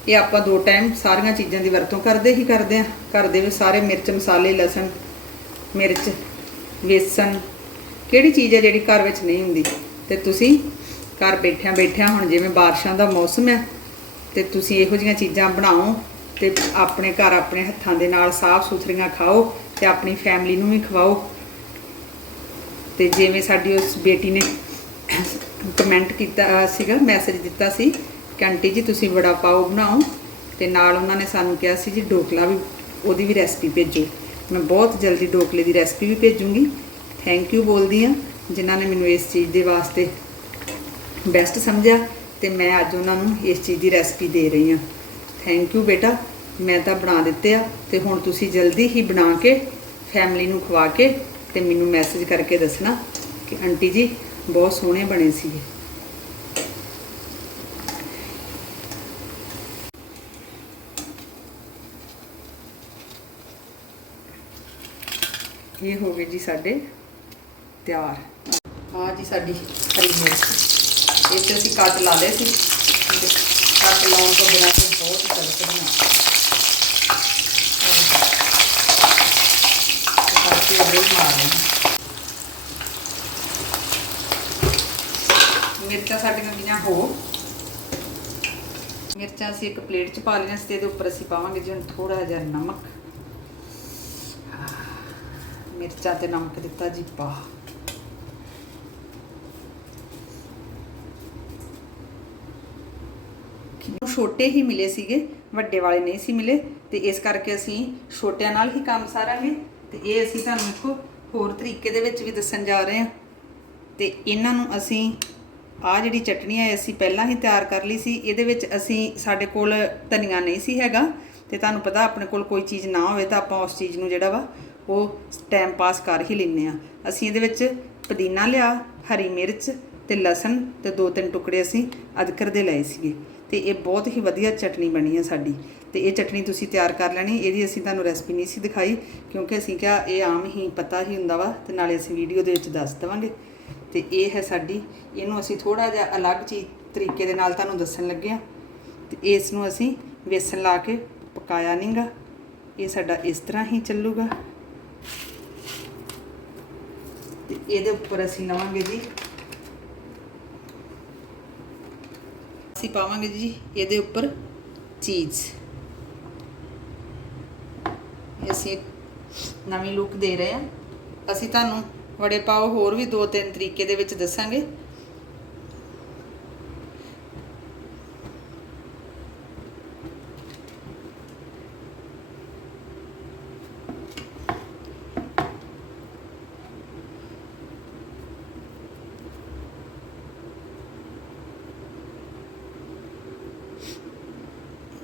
ਇਹ ਆਪਾਂ ਦੋ ਟਾਈਮ ਸਾਰੀਆਂ ਚੀਜ਼ਾਂ ਦੀ ਵਰਤੋਂ ਕਰਦੇ ਹੀ ਕਰਦੇ ਆ ਘਰ ਦੇ ਵਿੱਚ ਸਾਰੇ ਮਿਰਚ, ਮਸਾਲੇ, ਲਸਣ, ਮਿਰਚ, ਵੇਸਣ, ਕਿਹੜੀ ਚੀਜ਼ ਹੈ ਜਿਹੜੀ ਘਰ ਵਿੱਚ ਨਹੀਂ ਹੁੰਦੀ? ਤੇ ਤੁਸੀਂ ਘਰ ਬੈਠਿਆਂ ਬੈਠਿਆਂ ਹੁਣ ਜਿਵੇਂ ਬਾਰਿਸ਼ਾਂ ਦਾ ਮੌਸਮ ਹੈ, ਤੇ ਤੁਸੀਂ ਇਹੋ ਜਿਹੀਆਂ ਚੀਜ਼ਾਂ ਬਣਾਓ ਤੇ ਆਪਣੇ ਘਰ ਆਪਣੇ ਹੱਥਾਂ ਦੇ ਨਾਲ ਸਾਫ਼ ਸੁਥਰੀਆਂ ਖਾਓ ਤੇ ਆਪਣੀ ਫੈਮਿਲੀ ਨੂੰ ਵੀ ਖਵਾਓ। ਤੇ ਜਿਵੇਂ ਸਾਡੀ ਉਸ ਬੇਟੀ ਨੇ *coughs* ਕਮੈਂਟ ਕੀਤਾ ਸੀਗਾ ਮੈਸੇਜ ਦਿੱਤਾ ਸੀ ਕਿ ਆਂਟੀ ਜੀ, ਤੁਸੀਂ ਵੜਾ ਪਾਓ ਬਣਾਓ। ਤੇ ਨਾਲ ਉਹਨਾਂ ਨੇ ਸਾਨੂੰ ਕਿਹਾ ਸੀ ਜੀ ਡੋਕਲਾ ਵੀ, ਉਹਦੀ ਵੀ ਰੈਸਪੀ ਭੇਜੋ। ਮੈਂ ਬਹੁਤ ਜਲਦੀ ਡੋਕਲੇ ਦੀ ਰੈਸਪੀ ਵੀ ਭੇਜੂੰਗੀ। ਥੈਂਕ ਯੂ ਬੋਲਦੀ ਆ ਜਿਨ੍ਹਾਂ ਨੇ ਮੈਨੂੰ ਇਸ ਚੀਜ਼ ਦੇ ਵਾਸਤੇ ਬੈਸਟ ਸਮਝਿਆ ਤੇ ਮੈਂ ਅੱਜ ਉਹਨਾਂ ਨੂੰ ਇਸ ਚੀਜ਼ ਦੀ ਰੈਸਪੀ ਦੇ ਰਹੀ ਹਾਂ। ਥੈਂਕ ਯੂ ਬੇਟਾ, ਮੈਂ ਤਾਂ ਬਣਾ ਦਿੱਤੇ ਆ ਤੇ ਹੁਣ ਤੁਸੀਂ ਜਲਦੀ ਹੀ ਬਣਾ ਕੇ ਫੈਮਿਲੀ ਨੂੰ ਖਵਾ ਕੇ ਤੇ ਮੈਨੂੰ ਮੈਸੇਜ ਕਰਕੇ ਦੱਸਣਾ ਕਿ ਆਂਟੀ ਜੀ, ਬਹੁਤ ਸੋਹਣੇ ਬਣੇ ਸੀਗੇ। ਇਹ ਹੋ ਗਏ ਜੀ ਸਾਡੇ ਤਿਆਰ। ਆ ਜੀ, ਸਾਡੀ ਹਰੀ ਮਿਰਚ। ਇਹ ਤੇ ਅਸੀਂ ਕੱਟ ਲਾ ਲਏ ਸੀ। ਕੱਟ ਲਾਉਣ ਤੋਂ ਬਿਨਾਂ ਤੇ ਬਹੁਤ ਤੜਕਦੀਆਂ ਕਰਕੇ ਅਬਲ ਮਾਰ ਮਿਰਚਾਂ ਸਾਡੀਆਂ ਗਈਆਂ ਹੋ। ਮਿਰਚਾਂ ਅਸੀਂ ਇੱਕ ਪਲੇਟ 'ਚ ਪਾ ਲਈਆਂ ਸੀ ਤੇ ਇਹਦੇ ਉੱਪਰ ਅਸੀਂ ਪਾਵਾਂਗੇ ਜੀ ਹੁਣ ਥੋੜਾ ਜਿਹਾ ਨਮਕ। ਮਿਰਚਾਂ ਤੇ ਨਮਕ ਦਿੱਤਾ ਜੀ ਪਾ। ਛੋਟੇ ਹੀ ਮਿਲੇ ਸੀਗੇ, ਵੱਡੇ ਵਾਲੇ ਨਹੀਂ ਸੀ ਮਿਲੇ, ਤੇ ਇਸ ਕਰਕੇ ਅਸੀਂ ਛੋਟਿਆਂ ਨਾਲ ਹੀ ਕੰਮ ਸਾਰਾਂਗੇ। ਤੇ ਇਹ ਅਸੀਂ ਤੁਹਾਨੂੰ ਇੱਕ ਹੋਰ ਤਰੀਕੇ ਦੇ ਵਿੱਚ ਵੀ ਦੱਸਣ ਜਾ ਰਹੇ ਹਾਂ। ਤੇ ਇਹਨਾਂ ਨੂੰ ਅਸੀਂ ਆ ਜਿਹੜੀ ਚਟਨੀ ਹੈ, ਅਸੀਂ ਪਹਿਲਾਂ ਹੀ ਤਿਆਰ ਕਰ ਲਈ ਸੀ। ਇਹਦੇ ਵਿੱਚ ਅਸੀਂ ਸਾਡੇ ਕੋਲ ਧਨੀਆ ਨਹੀਂ ਸੀ ਹੈਗਾ। ਤੇ ਤੁਹਾਨੂੰ ਪਤਾ, ਆਪਣੇ ਕੋਲ ਕੋਈ ਚੀਜ਼ ਨਾ ਹੋਵੇ ਤਾਂ ਆਪਾਂ ਉਸ ਚੀਜ਼ ਨੂੰ ਜਿਹੜਾ ਵਾ ਉਹ ਟਾਈਮ ਪਾਸ ਕਰ ਹੀ ਲੈਂਦੇ ਆ ਅਸੀਂ ਇਹਦੇ ਵਿੱਚ ਪੁਦੀਨਾ ਲਿਆ, ਹਰੀ ਮਿਰਚ ਤੇ ਲਸਣ ਤੇ ਦੋ ਤਿੰਨ ਟੁਕੜੇ ਅਸੀਂ ਅਦਰਕ ਦੇ ਲਏ ਸੀਗੇ। ਤੇ ਇਹ ਬਹੁਤ ਹੀ ਵਧੀਆ ਚਟਨੀ ਬਣੀ ਹੈ ਸਾਡੀ। ਤੇ ਇਹ ਚਟਨੀ ਤੁਸੀਂ ਤਿਆਰ ਕਰ ਲੈਣੀ, ਇਹਦੀ ਅਸੀਂ ਤੁਹਾਨੂੰ ਰੈਸਪੀ ਨਹੀਂ ਸੀ ਦਿਖਾਈ, ਕਿਉਂਕਿ ਅਸੀਂ ਕਿਹਾ ਇਹ ਆਮ ਹੀ ਪਤਾ ਹੀ ਹੁੰਦਾ ਵਾ, ਤੇ ਨਾਲੇ ਅਸੀਂ ਵੀਡੀਓ ਦੇ ਵਿੱਚ ਦੱਸ ਦੇਵਾਂਗੇ। ਤੇ ਇਹ ਹੈ ਸਾਡੀ, ਇਹਨੂੰ ਅਸੀਂ ਥੋੜਾ ਜਿਹਾ ਅਲੱਗ ਚੀਜ਼ ਤਰੀਕੇ ਦੇ ਨਾਲ ਤੁਹਾਨੂੰ ਦੱਸਣ ਲੱਗੇ ਆ ਤੇ ਇਸ ਨੂੰ ਅਸੀਂ ਵੇਸਣ ਲਾ ਕੇ ਪਕਾਇਆ ਨਹੀਂਗਾ ਇਹ ਸਾਡਾ ਇਸ ਤਰ੍ਹਾਂ ਹੀ ਚੱਲੂਗਾ। ਤੇ ਇਹਦੇ ਉੱਪਰ ਅਸੀਂ ਲਵਾਂਗੇ ਜੀ। ਅਸੀਂ ਪਾਵਾਂਗੇ ਜੀ ਇਹਦੇ ਉੱਪਰ ਚੀਜ਼। ਅਸੀਂ ਨਵੀਂ ਲੁੱਕ ਦੇ ਰਹੇ ਹਾਂ। ਅਸੀਂ ਤੁਹਾਨੂੰ ਵੜੇ ਪਾਓ ਹੋਰ ਵੀ ਦੋ ਤਿੰਨ ਤਰੀਕੇ ਦੇ ਵਿੱਚ ਦੱਸਾਂਗੇ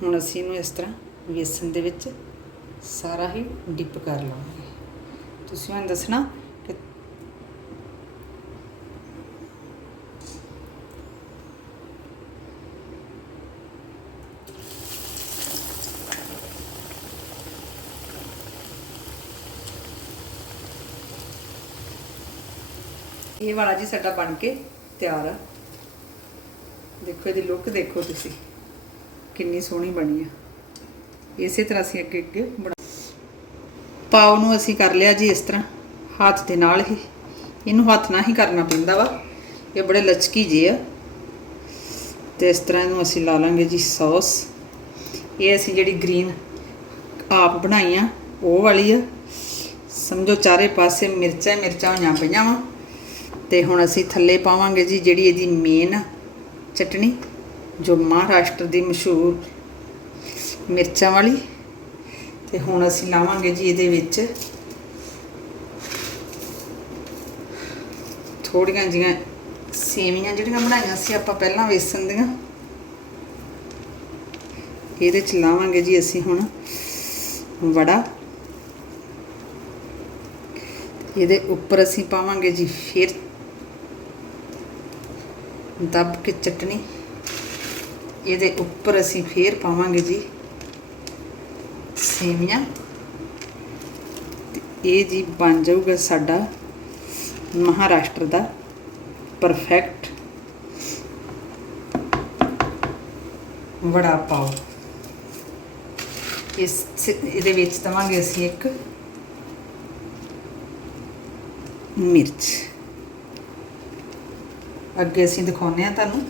ਹੁਣ ਅਸੀਂ ਇਹਨੂੰ ਇਸ ਤਰ੍ਹਾਂ ਵੇਸਣ ਦੇ ਵਿੱਚ ਸਾਰਾ ਹੀ ਡਿਪ ਕਰ ਲਵਾਂਗੇ ਤੁਸੀਂ ਮੈਨੂੰ ਦੱਸਣਾ ਕਿ ਇਹ ਵਾਲਾ ਜੀ ਸਾਡਾ ਬਣ ਕੇ ਤਿਆਰ ਆ। ਦੇਖੋ ਇਹਦੀ ਲੁੱਕ ਦੇਖੋ ਤੁਸੀਂ। ਕਿੰਨੀ ਸੋਹਣੀ ਬਣੀ ਆ। ਇਸੇ ਤਰ੍ਹਾਂ ਅਸੀਂ ਅੱਗੇ ਅੱਗੇ ਬਣਾ ਪਾਉ ਨੂੰ ਅਸੀਂ ਕਰ ਲਿਆ ਜੀ ਇਸ ਤਰ੍ਹਾਂ, ਹੱਥ ਦੇ ਨਾਲ ਹੀ। ਇਹਨੂੰ ਹੱਥ ਨਾਲ ਹੀ ਕਰਨਾ ਪੈਂਦਾ ਵਾ। ਇਹ ਬੜੇ ਲਚਕੀ ਜੇ ਆ। ਤੇ ਇਸ ਤਰ੍ਹਾਂ ਇਹਨੂੰ ਅਸੀਂ ਲਾ ਲਾਂਗੇ ਜੀ ਸੌਸ। ਇਹ ਅਸੀਂ ਜਿਹੜੀ ਗ੍ਰੀਨ ਆਪ ਬਣਾਈ ਆ, ਉਹ ਵਾਲੀ ਆ। ਸਮਝੋ ਚਾਰੇ ਪਾਸੇ ਮਿਰਚਾਂ ਮਿਰਚਾਂ ਹੋਈਆਂ ਪਈਆਂ ਵਾ। ਤੇ ਹੁਣ ਅਸੀਂ ਥੱਲੇ ਪਾਵਾਂਗੇ ਜੀ ਜਿਹੜੀ ਇਹਦੀ ਮੇਨ ਚਟਣੀ ਜੋ ਮਹਾਰਾਸ਼ਟਰ ਦੀ ਮਸ਼ਹੂਰ ਮਿਰਚਾਂ ਵਾਲੀ। ਤੇ ਹੁਣ ਅਸੀਂ ਲਾਵਾਂਗੇ ਜੀ ਇਹਦੇ ਵਿੱਚ ਥੋੜੀਆਂ ਜੀਆਂ ਸੇਵੀਆਂ, ਜਿਹੜੀਆਂ ਬਣਾਈਆਂ ਸੀ ਆਪਾਂ ਪਹਿਲਾਂ ਵੇਸਣ ਦੀਆਂ। ਇਹਦੇ ਚ ਲਾਵਾਂਗੇ ਜੀ ਅਸੀਂ ਹੁਣ ਵੜਾ। ਇਹਦੇ ਉੱਪਰ ਅਸੀਂ ਪਾਵਾਂਗੇ ਜੀ ਫਿਰ ਦੱਬ ਕੇ ਚਟਣੀ। ਇਹਦੇ ਉੱਪਰ ਅਸੀਂ ਫੇਰ ਪਾਵਾਂਗੇ ਜੀ ਸੇਵੀਆਂ। ਇਹ ਜੀ ਬਣ ਜਾਊਗਾ ਸਾਡਾ ਮਹਾਰਾਸ਼ਟਰ ਦਾ ਪਰਫੈਕਟ ਵੜਾ ਪਾਓ। ਇਸ ਇਹਦੇ ਵਿੱਚ ਦਵਾਂਗੇ ਅਸੀਂ ਇੱਕ ਮਿਰਚ। ਅੱਗੇ ਅਸੀਂ ਦਿਖਾਉਂਦੇ ਆ ਤੁਹਾਨੂੰ।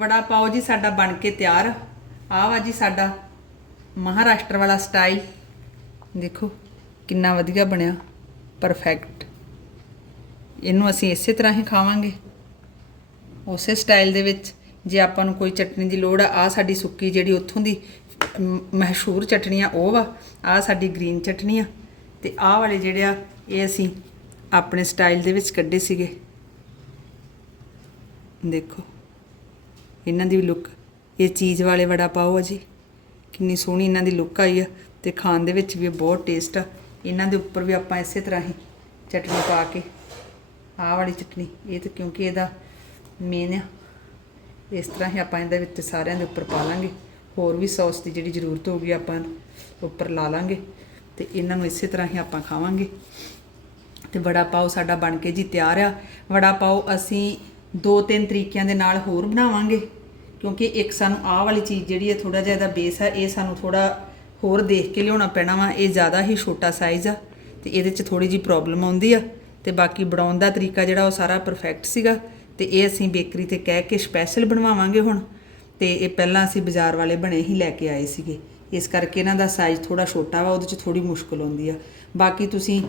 ਵੜਾ ਪਾਓ ਜੀ, ਸਾਡਾ ਬਣ ਕੇ ਤਿਆਰ। ਆਹ ਵਾ ਜੀ ਸਾਡਾ ਮਹਾਰਾਸ਼ਟਰ ਵਾਲਾ ਸਟਾਈਲ ਦੇਖੋ, ਕਿੰਨਾ ਵਧੀਆ ਬਣਿਆ। ਪਰਫੈਕਟ ਇਹਨੂੰ ਅਸੀਂ ਇਸੇ ਤਰ੍ਹਾਂ ਹੀ ਖਾਵਾਂਗੇ। ਉਸੇ ਸਟਾਈਲ ਦੇ ਵਿੱਚ, ਜੇ ਆਪਾਂ ਨੂੰ ਕੋਈ ਚਟਨੀ ਦੀ ਲੋੜ ਆ ਆ ਸਾਡੀ ਸੁੱਕੀ ਜਿਹੜੀ ਉੱਥੋਂ ਦੀ ਮਸ਼ਹੂਰ ਚਟਨੀ ਆ, ਉਹ ਵਾ। ਆ ਸਾਡੀ ਗ੍ਰੀਨ ਚਟਨੀ ਆ। ਤੇ ਆਹ ਵਾਲੇ ਜਿਹੜੇ ਆ, ਇਹ ਅਸੀਂ ਆਪਣੇ ਸਟਾਈਲ ਦੇ ਵਿੱਚ ਕੱਢੇ ਸੀਗੇ। ਦੇਖੋ। ਇਹਨਾਂ ਦੀ ਵੀ ਲੁੱਕ ਇਹ ਚੀਜ਼ ਵਾਲੇ ਵੜਾ ਪਾਓ ਆ ਜੀ। ਕਿੰਨੀ ਸੋਹਣੀ ਇਹਨਾਂ ਦੀ ਲੁੱਕ ਆਈ ਆ। ਤੇ ਖਾਣ ਦੇ ਵਿੱਚ ਵੀ ਬਹੁਤ ਟੇਸਟ ਆ। ਇਹਨਾਂ ਦੇ ਉੱਪਰ ਵੀ ਆਪਾਂ ਇਸੇ ਤਰ੍ਹਾਂ ਹੀ ਚਟਨੀ ਪਾ ਕੇ। ਆਹ ਵਾਲੀ ਚਟਨੀ, ਇਹ ਤਾਂ ਕਿਉਂਕਿ ਇਹਦਾ ਮੇਨ ਆ। ਇਸ ਤਰ੍ਹਾਂ ਹੀ ਆਪਾਂ ਇਹਦੇ ਵਿੱਚ ਸਾਰਿਆਂ ਦੇ ਉੱਪਰ ਪਾ ਲਾਂਗੇ। ਹੋਰ ਵੀ ਸੌਸ ਦੀ ਜਿਹੜੀ ਜ਼ਰੂਰਤ ਹੋਊਗੀ ਆਪਾਂ ਉੱਪਰ ਲਾ ਲਾਂਗੇ। ਤੇ ਇਹਨਾਂ ਨੂੰ ਇਸੇ ਤਰ੍ਹਾਂ ਹੀ ਆਪਾਂ ਖਾਵਾਂਗੇ। ਤੇ ਵੜਾ ਪਾਓ ਸਾਡਾ ਬਣ ਕੇ ਜੀ ਤਿਆਰ ਆ। ਵੜਾ ਪਾਓ ਅਸੀਂ ਦੋ ਤਿੰਨ ਤਰੀਕਿਆਂ ਦੇ ਨਾਲ ਹੋਰ ਬਣਾਵਾਂਗੇ, ਕਿਉਂਕਿ ਇੱਕ ਸਾਨੂੰ ਆਹ ਵਾਲੀ ਚੀਜ਼ ਜਿਹੜੀ ਹੈ ਥੋੜਾ ਜਿਹਾ ਇਹਦਾ ਬੇਸ ਹੈ ਇਹ ਸਾਨੂੰ ਥੋੜਾ ਹੋਰ ਦੇਖ ਕੇ ਲਿਆਉਣਾ ਪੈਣਾ ਵਾ, ਇਹ ਜ਼ਿਆਦਾ ਹੀ ਛੋਟਾ ਸਾਈਜ਼ ਆ ਤੇ ਇਹਦੇ 'ਚ ਥੋੜੀ ਜੀ ਪ੍ਰੋਬਲਮ ਆਉਂਦੀ ਆ ਤੇ ਬਾਕੀ ਬਣਾਉਣ ਦਾ ਤਰੀਕਾ ਜਿਹੜਾ ਉਹ ਸਾਰਾ ਪਰਫੈਕਟ ਸੀਗਾ ਤੇ ਇਹ ਅਸੀਂ ਬੇਕਰੀ ਤੇ ਕਹਿ ਕੇ ਸਪੈਸ਼ਲ ਬਣਵਾਵਾਂਗੇ ਹੁਣ ਤੇ ਇਹ ਪਹਿਲਾਂ ਅਸੀਂ ਬਾਜ਼ਾਰ ਵਾਲੇ ਬਣੇ ਹੀ ਲੈ ਕੇ ਆਏ ਸੀਗੇ। ਇਸ ਕਰਕੇ ਇਹਨਾਂ ਦਾ ਸਾਈਜ਼ ਥੋੜਾ ਛੋਟਾ ਵਾ, ਉਹਦੇ 'ਚ ਥੋੜੀ ਮੁਸ਼ਕਲ ਆਉਂਦੀ ਆ। ਬਾਕੀ ਤੁਸੀਂ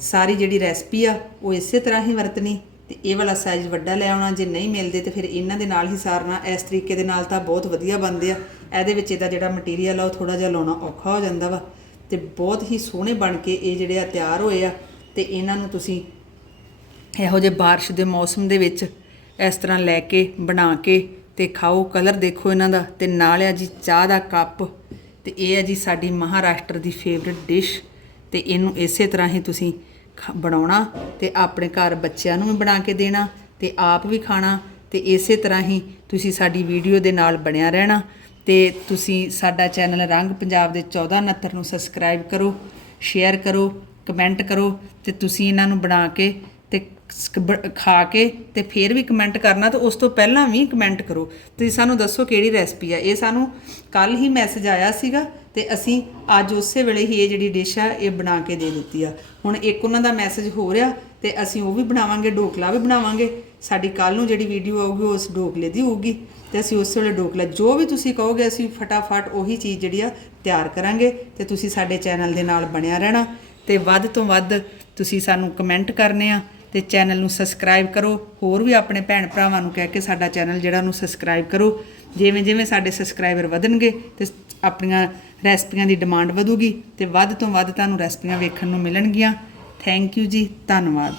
ਸਾਰੀ ਜਿਹੜੀ ਰੈਸਪੀ ਆ, ਉਹ ਇਸੇ ਤਰ੍ਹਾਂ ਹੀ ਵਰਤਣੀ ਤੇ ਇਹ ਵਾਲਾ ਸਾਈਜ਼ ਵੱਡਾ ਲੈ ਆਉਣਾ, ਜੇ ਨਹੀਂ ਮਿਲਦੇ ਤੇ ਫਿਰ ਇਹਨਾਂ ਦੇ ਨਾਲ ਹੀ ਸਾਰਨਾ। ਇਸ ਤਰੀਕੇ ਦੇ ਨਾਲ ਤਾਂ ਬਹੁਤ ਵਧੀਆ ਬਣਦੇ ਆ। ਇਹਦੇ ਵਿੱਚ ਇਹਦਾ ਜਿਹੜਾ ਮਟੀਰੀਅਲ ਆ, ਉਹ ਥੋੜਾ ਜਿਹਾ ਲਾਉਣਾ ਔਖਾ ਹੋ ਜਾਂਦਾ ਵਾ। ਤੇ ਬਹੁਤ ਹੀ ਸੋਹਣੇ ਬਣ ਕੇ ਇਹ ਜਿਹੜੇ ਆ ਤਿਆਰ ਹੋਏ ਆ। ਤੇ ਇਹਨਾਂ ਨੂੰ ਤੁਸੀਂ ਇਹੋ ਜਿਹੇ ਬਾਰਿਸ਼ ਦੇ ਮੌਸਮ ਦੇ ਵਿੱਚ ਇਸ ਤਰ੍ਹਾਂ ਲੈ ਕੇ, ਬਣਾ ਕੇ ਤੇ ਖਾਓ। ਕਲਰ ਦੇਖੋ ਇਹਨਾਂ ਦਾ। ਤੇ ਨਾਲ ਆ ਜੀ ਚਾਹ ਦਾ ਕੱਪ। ਤੇ ਇਹ ਆ ਜੀ ਸਾਡੀ ਮਹਾਰਾਸ਼ਟਰ ਦੀ ਫੇਵਰਿਟ ਡਿਸ਼ ਤੇ ਇਹਨੂੰ ਇਸੇ ਤਰ੍ਹਾਂ ਹੀ ਤੁਸੀਂ ਬਣਾਉਣਾ ਤੇ ਆਪਣੇ ਘਰ ਬੱਚਿਆਂ ਨੂੰ ਵੀ ਬਣਾ ਕੇ ਦੇਣਾ ਤੇ ਆਪ ਵੀ ਖਾਣਾ ਤੇ ਇਸੇ ਤਰ੍ਹਾਂ ਹੀ ਤੁਸੀਂ ਸਾਡੀ ਵੀਡੀਓ ਦੇ ਨਾਲ ਬਣਿਆ ਰਹਿਣਾ ਤੇ ਤੁਸੀਂ ਸਾਡਾ ਚੈਨਲ ਰੰਗ ਪੰਜਾਬ ਦੇ 1469 ਨੂੰ ਸਬਸਕ੍ਰਾਈਬ ਕਰੋ ਸ਼ੇਅਰ ਕਰੋ ਕਮੈਂਟ ਕਰੋ ਤੇ ਤੁਸੀਂ ਇਹਨਾਂ ਨੂੰ ਬਣਾ ਕੇ ਖਾ ਕੇ ਤੇ ਫਿਰ ਵੀ ਕਮੈਂਟ ਕਰਨਾ ਤੇ ਉਸ ਤੋਂ ਪਹਿਲਾਂ ਵੀ ਕਮੈਂਟ ਕਰੋ। ਤੁਸੀਂ ਸਾਨੂੰ ਦੱਸੋ ਕਿਹੜੀ ਰੈਸਪੀ ਆ। ਇਹ ਸਾਨੂੰ ਕੱਲ ਹੀ ਮੈਸੇਜ ਆਇਆ ਸੀਗਾ ਤੇ ਅਸੀਂ ਅੱਜ ਉਸੇ ਵੇਲੇ ਹੀ ਇਹ ਜਿਹੜੀ ਡਿਸ਼ ਆ, ਇਹ ਬਣਾ ਕੇ ਦੇ ਦਿੱਤੀ ਆ। ਹੁਣ ਇੱਕ ਉਹਨਾਂ ਦਾ ਮੈਸੇਜ ਹੋ ਰਿਹਾ ਤੇ ਅਸੀਂ ਉਹ ਵੀ ਬਣਾਵਾਂਗੇ, ਢੋਕਲਾ ਵੀ ਬਣਾਵਾਂਗੇ। ਸਾਡੀ ਕੱਲ ਨੂੰ ਜਿਹੜੀ ਵੀਡੀਓ ਆਊਗੀ ਉਹ ਉਸ ਢੋਕਲੇ ਦੀ ਹੋਊਗੀ ਤੇ ਅਸੀਂ ਉਸ ਵੇਲੇ ਢੋਕਲਾ, ਜੋ ਵੀ ਤੁਸੀਂ ਕਹੋਗੇ ਅਸੀਂ ਫਟਾਫਟ ਉਹੀ ਚੀਜ਼ ਜਿਹੜੀ ਆ, ਤਿਆਰ ਕਰਾਂਗੇ ਤੇ ਤੁਸੀਂ ਸਾਡੇ ਚੈਨਲ ਦੇ ਨਾਲ ਬਣਿਆ ਰਹਿਣਾ ਤੇ ਵੱਧ ਤੋਂ ਵੱਧ ਤੁਸੀਂ ਸਾਨੂੰ ਕਮੈਂਟ ਕਰਨੇ ਆ। ਤੇ ਚੈਨਲ ਨੂੰ ਸਬਸਕ੍ਰਾਈਬ ਕਰੋ। ਹੋਰ ਵੀ ਆਪਣੇ ਭੈਣ ਭਰਾਵਾਂ ਨੂੰ ਕਹਿ ਕੇ ਸਾਡਾ ਚੈਨਲ ਜਿਹੜਾ ਨੂੰ ਸਬਸਕ੍ਰਾਈਬ ਕਰੋ। ਜਿਵੇਂ ਜਿਵੇਂ ਸਾਡੇ ਸਬਸਕ੍ਰਾਈਬਰ ਵਧਣਗੇ ਤੇ ਆਪਣੀਆਂ ਰੈਸਪੀਆਂ ਦੀ ਡਿਮਾਂਡ ਵਧੂਗੀ ਤੇ ਵੱਧ ਤੋਂ ਵੱਧ ਤੁਹਾਨੂੰ ਰੈਸਪੀਆਂ ਵੇਖਣ ਨੂੰ ਮਿਲਣਗੀਆਂ। ਥੈਂਕ ਯੂ ਜੀ। ਧੰਨਵਾਦ।